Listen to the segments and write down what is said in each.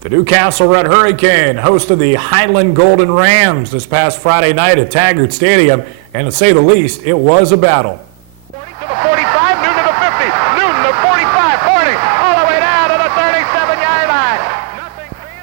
The Newcastle Red Hurricane hosted the Highland Golden Rams this past Friday night at Taggart Stadium, and to say the least, it was a battle. 40 to the 45, Newton to the 50, Newton to 45, 40, all the way down to the 37-yard line.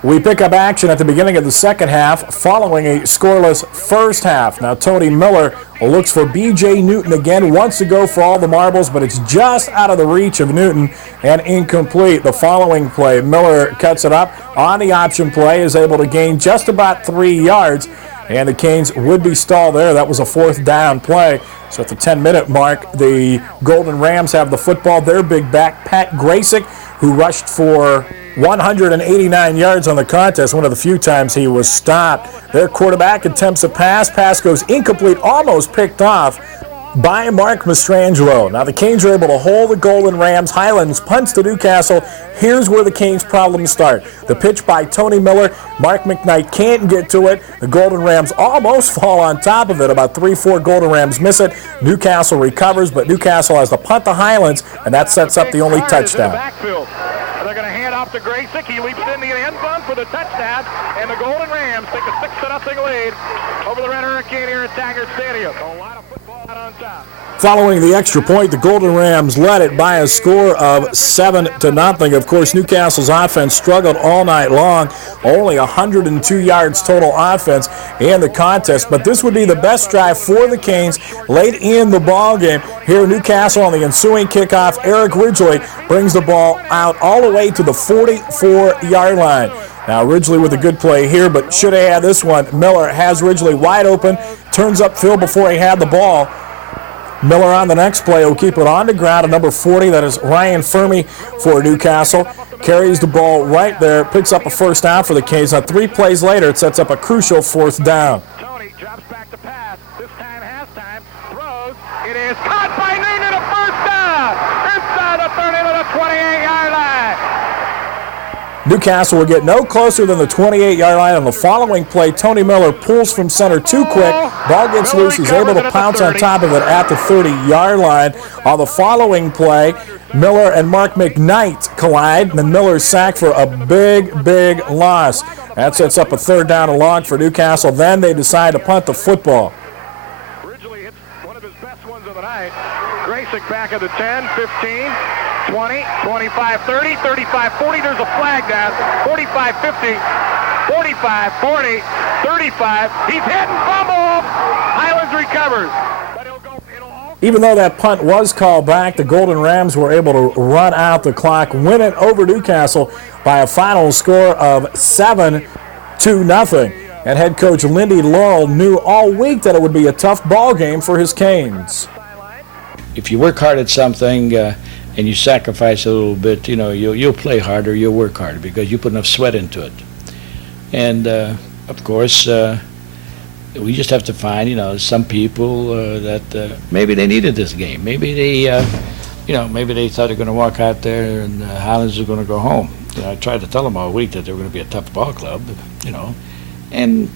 We pick up action at the beginning of the second half following a scoreless first half. Now Tony Miller looks for B.J. Newton again, wants to go for all the marbles, but it's just out of the reach of Newton and incomplete. The following play, Miller cuts it up on the option play, is able to gain just about 3 yards, and the Canes would be stalled there. That was a fourth down play. So at the 10-minute mark, the Golden Rams have the football. Their big back, Pat Graysick, who rushed for 189 yards on the contest, one of the few times he was stopped. Their quarterback attempts a pass. Pass goes incomplete, almost picked off by Mark Mastrangelo. Now the Canes are able to hold the Golden Rams. Highlands punts to Newcastle. Here's where the Canes' problems start. The pitch by Tony Miller. Mark McKnight can't get to it. The Golden Rams almost fall on top of it. About 3-4 Golden Rams miss it. Newcastle recovers, but Newcastle has to punt the Highlands, and that sets up the only touchdown. They're going to hand off to Graysick. He leaps in the end zone for the touchdown, and the Golden Rams take a 6-0 lead over the Red Hurricane here at Taggart Stadium. A lot of football out on top. Following the extra point, the Golden Rams led it by a score of 7-0. Of course, Newcastle's offense struggled all night long. Only 102 yards total offense in the contest, but this would be the best drive for the Canes late in the ball game. Here, Newcastle on the ensuing kickoff, Eric Ridgely brings the ball out all the way to the 44-yard line. Now, Ridgely with a good play here, but should have had this one. Miller has Ridgely wide open, turns upfield before he had the ball. Miller on the next play will keep it on the ground at number 40. That is Ryan Fermi for Newcastle. Carries the ball right there, picks up a first down for the Canes. Now 3 plays later, it sets up a crucial fourth down. Tony drops back to pass. This time has time. Throws. It is caught by Newton, a first down. Inside the 30 to the 28-yard line. Newcastle will get no closer than the 28-yard line on the following play. Tony Miller pulls from center too quick. Ball gets loose. He's able to pounce on top of it at the 30-yard line. On the following play, Miller and Mark McKnight collide, and then Miller's sacked for a big loss. That sets up a third down and long for Newcastle. Then they decide to punt the football. Ridgely hits one of his best ones of the night. Graysick back at the 10, 15, 20, 25, 30, 35, 40. There's a flag down. 45, 50, 45, 40, 35. He's hit and fumbled. Highlands recovers. But Even though that punt was called back, the Golden Rams were able to run out the clock, win it over Newcastle by a final score of 7-0. And head coach Lindy Laurel knew all week that it would be a tough ball game for his Canes. If you work hard at something and you sacrifice a little bit, you know, you'll play harder, you'll work harder because you put enough sweat into it. And of course, we just have to find, you know, some people that maybe they needed this game. Maybe they, maybe they thought they're going to walk out there and Highlands are going to go home. You know, I tried to tell them all week that they were going to be a tough ball club, you know. And,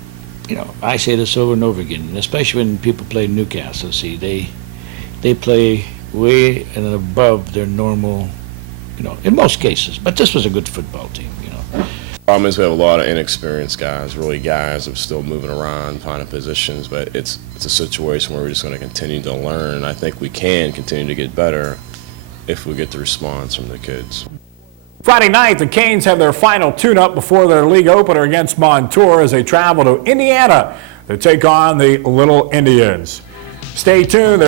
you know, I say this over and over again, especially when people play Newcastle. See, they play way and above their normal, you know, in most cases. But this was a good football team, you know. The problem is we have a lot of inexperienced guys, really guys that are still moving around, finding positions, but it's a situation where we're just going to continue to learn, and I think we can continue to get better if we get the response from the kids. Friday night, the Canes have their final tune-up before their league opener against Montour as they travel to Indiana to take on the Little Indians. Stay tuned.